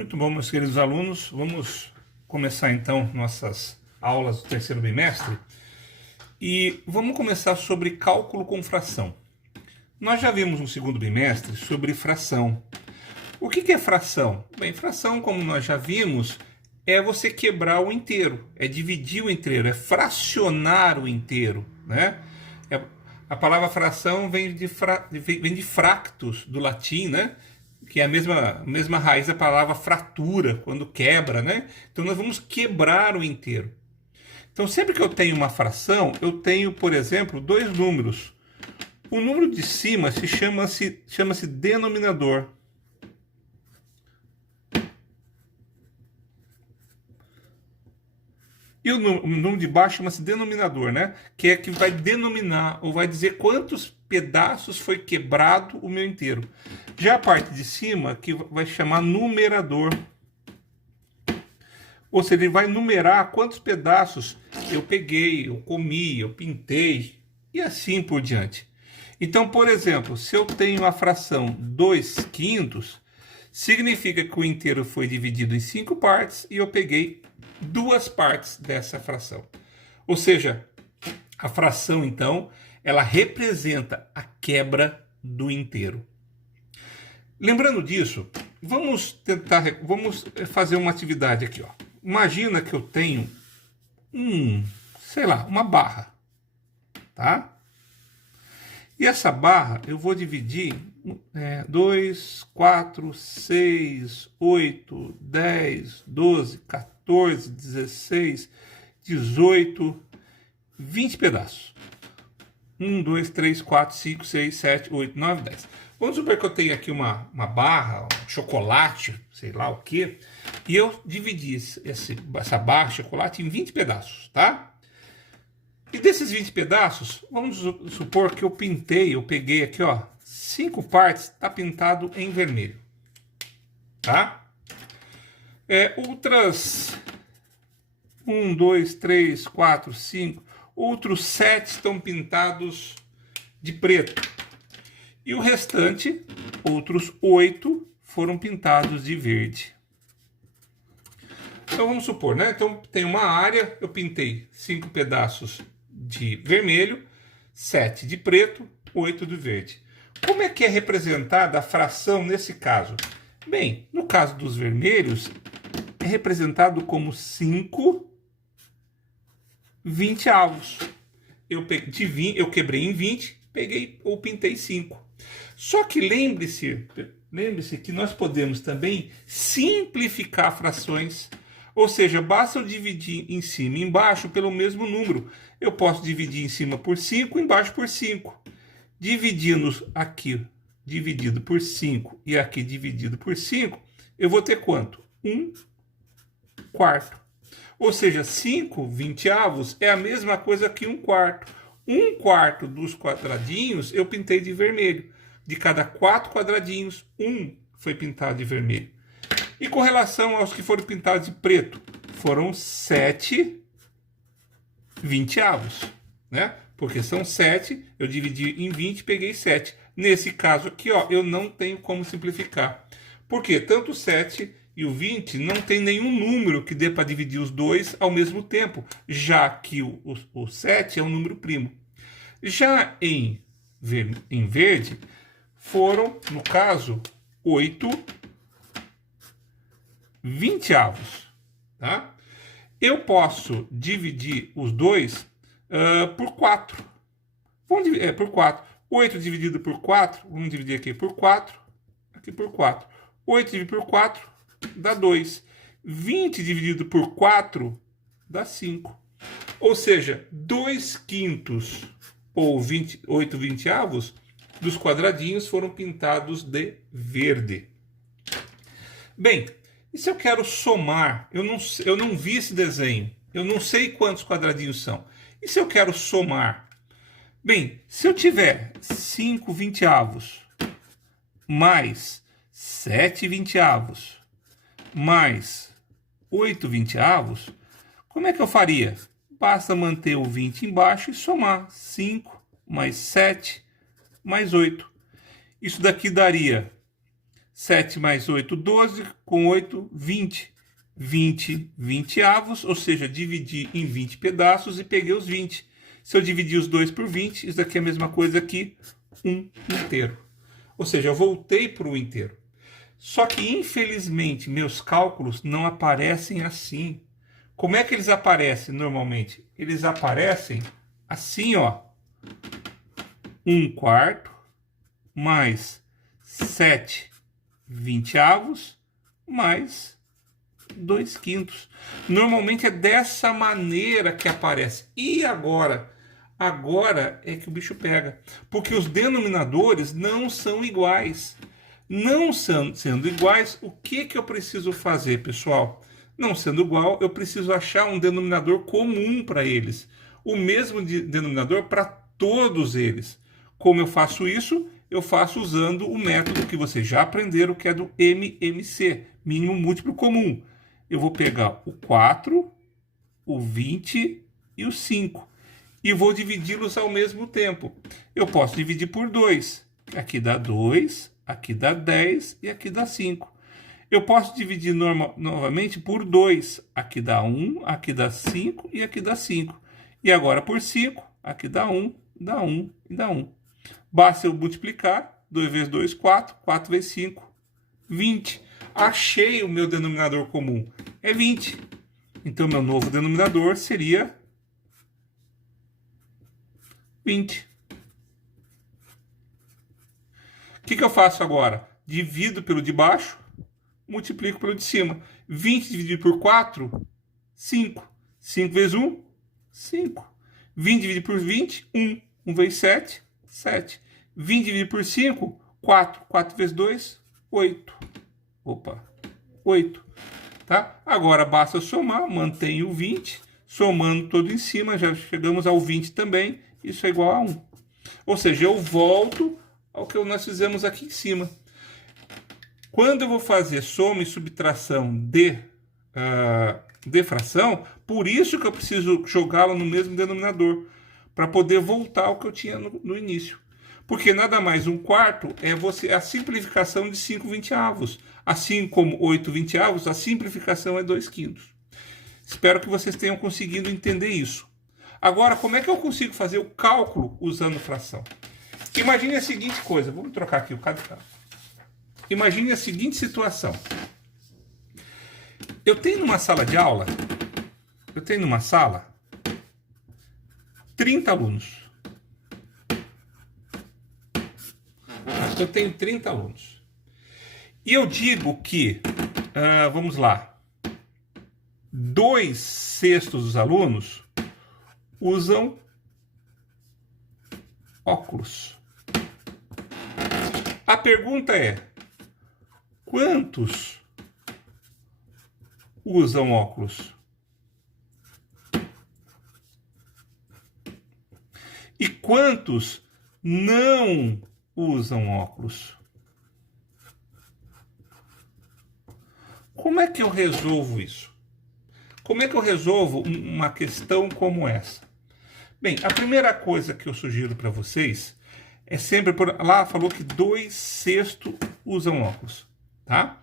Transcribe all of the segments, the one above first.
Muito bom, meus queridos alunos. Vamos começar então nossas aulas do terceiro bimestre e vamos começar sobre cálculo com fração. Nós já vimos no segundo bimestre sobre fração. O que é fração? Bem, fração, como nós já vimos, é você quebrar o inteiro, é dividir o inteiro, é fracionar o inteiro, né? A palavra fração vem de fractus, do latim, né? Que é a mesma raiz da palavra fratura, quando quebra, né? Então nós vamos quebrar o inteiro. Então sempre que eu tenho uma fração, eu tenho, por exemplo, dois números. O número de cima chama-se denominador. E o número de baixo chama-se denominador, né? Que é que vai denominar, ou vai dizer quantos pedaços foi quebrado o meu inteiro. Já a parte de cima, que vai chamar numerador. Ou seja, ele vai numerar quantos pedaços eu peguei, eu comi, eu pintei, e assim por diante. Então, por exemplo, se eu tenho a fração 2/5, significa que o inteiro foi dividido em 5 partes e eu peguei 2 partes dessa fração. Ou seja, a fração, então, ela representa a quebra do inteiro. Lembrando disso, vamos fazer uma atividade aqui, ó. Imagina que eu tenho uma barra, tá? E essa barra eu vou dividir 2, 4, 6, 8, 10, 12, 14, 16, 18, 20 pedaços. 1, 2, 3, 4, 5, 6, 7, 8, 9, 10. Vamos supor que eu tenho aqui uma barra, um chocolate, sei lá o que, e eu dividi essa barra de chocolate em 20 pedaços, tá? E desses 20 pedaços, vamos supor que eu peguei aqui, ó, 5 partes, tá pintado em vermelho, tá? Outras 1, 2, 3, 4, 5, outros 7 estão pintados de preto. E o restante, outros 8, foram pintados de verde. Então vamos supor, né? Então tem uma área, eu pintei 5 pedaços de vermelho, 7 de preto, 8 de verde. Como é que é representada a fração nesse caso? Bem, no caso dos vermelhos, é representado como 5 vinte-avos. Eu quebrei em 20, peguei ou pintei 5. Só que lembre-se que nós podemos também simplificar frações. Ou seja, basta eu dividir em cima e embaixo pelo mesmo número. Eu posso dividir em cima por 5, embaixo por 5. Dividindo aqui, dividido por 5 e aqui dividido por 5, eu vou ter quanto? 1/4. Ou seja, 5 vinte-avos é a mesma coisa que 1/4. 1/4 dos quadradinhos eu pintei de vermelho. De cada 4 quadradinhos, 1 foi pintado de vermelho. E com relação aos que foram pintados de preto, foram 7 vinte-avos, né? Porque são 7, eu dividi em 20 e peguei 7. Nesse caso aqui, ó, eu não tenho como simplificar. Porque tanto o 7 e o 20 não tem nenhum número que dê para dividir os dois ao mesmo tempo, já que o 7 é um número primo. Já em verde, foram, no caso, 8 vinte-avos, tá? Eu posso dividir os dois por 4. Vamos dividir por 4. 8 dividido por 4, vamos dividir aqui por 4, aqui por 4. 8 dividido por 4 dá 2. 20 dividido por 4 dá 5. Ou seja, 2/5 ou 8 vinte-avos dos quadradinhos foram pintados de verde. Bem, e se eu quero somar? Eu não vi esse desenho. Eu não sei quantos quadradinhos são. E se eu quero somar? Bem, se eu tiver 5 vinte-avos mais 7 vinte-avos mais 8 vinte-avos, como é que eu faria? Basta manter o 20 embaixo e somar 5 mais 7 mais 8. Isso daqui daria 7 mais 8, 12. Com 8, 20. 20 20avos, ou seja, dividi em 20 pedaços e peguei os 20. Se eu dividir os 2 por 20, isso daqui é a mesma coisa que 1 inteiro. Ou seja, eu voltei para o inteiro. Só que, infelizmente, meus cálculos não aparecem assim. Como é que eles aparecem normalmente? Eles aparecem assim, ó. 1/4 mais 7 20avos mais 2/5. Normalmente é dessa maneira que aparece. E agora? Agora é que o bicho pega. Porque os denominadores não são iguais. Não sendo iguais, o que eu preciso fazer, pessoal? Não sendo igual, eu preciso achar um denominador comum para eles. O mesmo denominador para todos eles. Como eu faço isso? Eu faço usando o método que vocês já aprenderam, que é do MMC, mínimo múltiplo comum. Eu vou pegar o 4, o 20 e o 5. E vou dividi-los ao mesmo tempo. Eu posso dividir por 2. Aqui dá 2, aqui dá 10 e aqui dá 5. Eu posso dividir novamente por 2. Aqui dá 1, aqui dá 5 e aqui dá 5. E agora por 5, aqui dá 1, dá 1 e dá 1. Basta eu multiplicar. 2 vezes 2, 4. 4 vezes 5, 20. Achei o meu denominador comum. É 20. Então, meu novo denominador seria 20. O que eu faço agora? Divido pelo de baixo, multiplico pelo de cima. 20 dividido por 4, 5. 5 vezes 1, 5. 20 dividido por 20, 1. 1 vezes 7, 7. 20 dividido por 5, 4. 4 vezes 2, 8. Opa, 8. Tá? Agora basta somar, mantenho o 20. Somando todo em cima, já chegamos ao 20 também. Isso é igual a 1. Ou seja, eu volto ao que nós fizemos aqui em cima. Quando eu vou fazer soma e subtração de fração, por isso que eu preciso jogá-la no mesmo denominador, para poder voltar ao que eu tinha no início. Porque nada mais 1/4 é a simplificação de 5 20avos. Assim como 8 20avos, a simplificação é 2/5. Espero que vocês tenham conseguido entender isso. Agora, como é que eu consigo fazer o cálculo usando fração? Imagine a seguinte coisa. Vamos trocar aqui o caderno. Imagine a seguinte situação. Eu tenho numa sala de aula, 30 alunos. Eu tenho 30 alunos. E eu digo que, vamos lá, 2/6 dos alunos usam óculos. A pergunta é: quantos usam óculos? E quantos não usam óculos? Como é que eu resolvo isso? Como é que eu resolvo uma questão como essa? Bem, a primeira coisa que eu sugiro para vocês é sempre... Lá falou que 2/6 usam óculos, tá?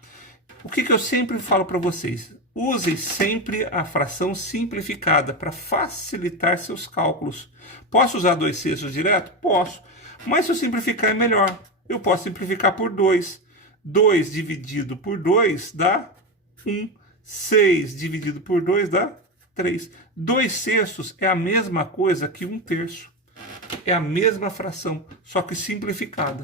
O que eu sempre falo para vocês? Usem sempre a fração simplificada para facilitar seus cálculos. Posso usar 2/6 direto? Posso. Mas se eu simplificar é melhor. Eu posso simplificar por 2. 2 dividido por 2 dá 1. 6 dividido por 2 dá 3. 2/6 é a mesma coisa que 1/3. É a mesma fração, só que simplificada.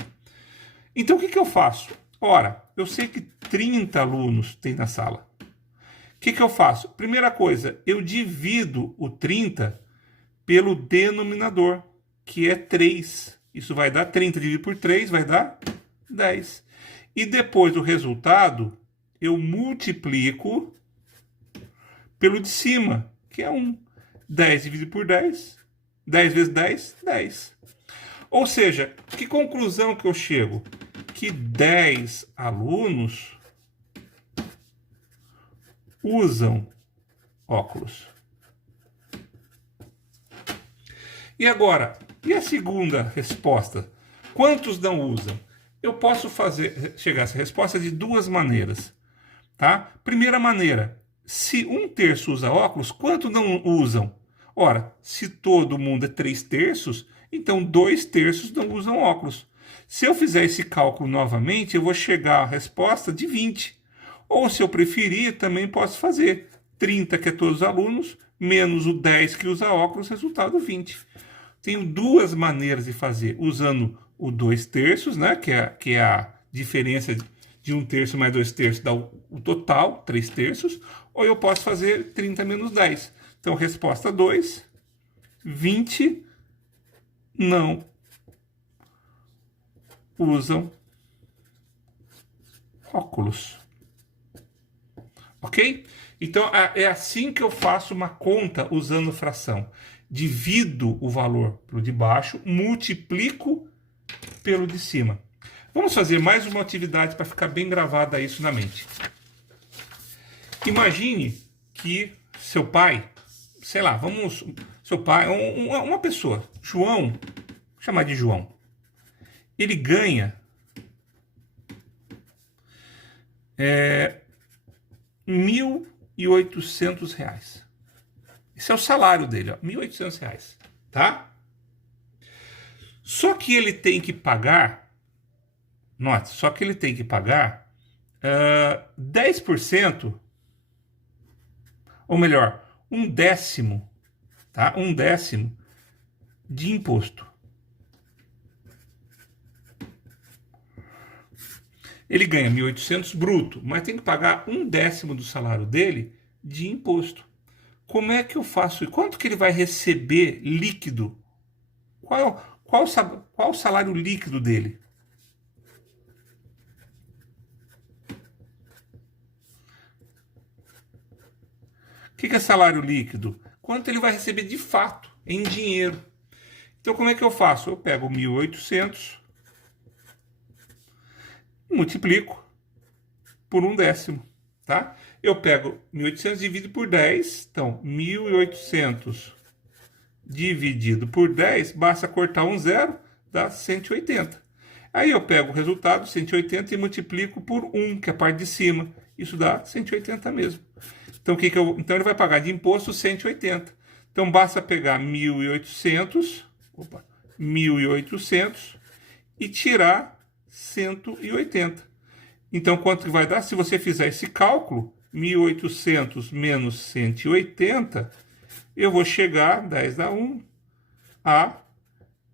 Então, o que eu faço? Ora, eu sei que 30 alunos tem na sala. O que eu faço? Primeira coisa, eu divido o 30 pelo denominador, que é 3. Isso vai dar 30 dividido por 3, vai dar 10. E depois do resultado, eu multiplico pelo de cima, que é 1. 10 dividido por 10, 10 vezes 10, 10. Ou seja, que conclusão que eu chego? Que 10 alunos usam óculos. E agora, e a segunda resposta? Quantos não usam? Eu posso chegar a essa resposta de duas maneiras, tá? Primeira maneira, se 1/3 usa óculos, quanto não usam? Ora, se todo mundo é 3/3, então 2/3 não usam óculos. Se eu fizer esse cálculo novamente, eu vou chegar à resposta de 20. Ou, se eu preferir, também posso fazer 30, que é todos os alunos, menos o 10 que usa óculos, resultado 20. Tenho duas maneiras de fazer, usando o 2/3, né, que é a diferença de 1/3 mais 2/3 dá o total, 3/3, ou eu posso fazer 30 menos 10. Então, resposta 2, 20 não usam óculos. Ok? Então, é assim que eu faço uma conta usando fração. Divido o valor pelo de baixo, multiplico pelo de cima. Vamos fazer mais uma atividade para ficar bem gravada isso na mente. Imagine que seu pai, sei lá, seu pai, uma pessoa, João, vou chamar de João, ele ganha R$ 1.800. Esse é o salário dele, ó, R$ 1.800, tá? Só que ele tem que pagar, note, só que ele tem que pagar 10%, ou melhor, 1/10, tá? 1/10 de imposto. Ele ganha 1.800 bruto, mas tem que pagar 1/10 do salário dele de imposto. Como é que eu faço? Quanto que ele vai receber líquido? Qual o salário líquido dele? O que é salário líquido? Quanto ele vai receber de fato, em dinheiro. Então, como é que eu faço? Eu pego 1.800, multiplico por 1/10, tá? Eu pego 1.800 dividido por 10, então 1.800 dividido por 10, basta cortar um zero, dá 180. Aí eu pego o resultado, 180, e multiplico por 1, que é a parte de cima. Isso dá 180 mesmo. Então, então ele vai pagar de imposto 180. Então basta pegar 1.800 e tirar 180. Então, quanto que vai dar? Se você fizer esse cálculo, 1.800 menos 180, eu vou chegar, 10 dá 1, a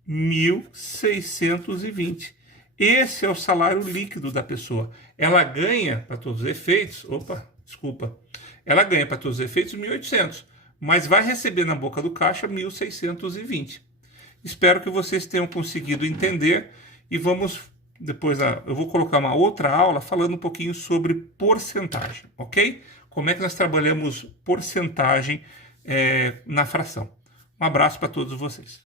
1.620. Esse é o salário líquido da pessoa. Ela ganha, para todos os efeitos, ela ganha para todos os efeitos 1.800, mas vai receber na boca do caixa 1.620. Espero que vocês tenham conseguido entender, e depois eu vou colocar uma outra aula falando um pouquinho sobre porcentagem, ok? Como é que nós trabalhamos porcentagem na fração. Um abraço para todos vocês.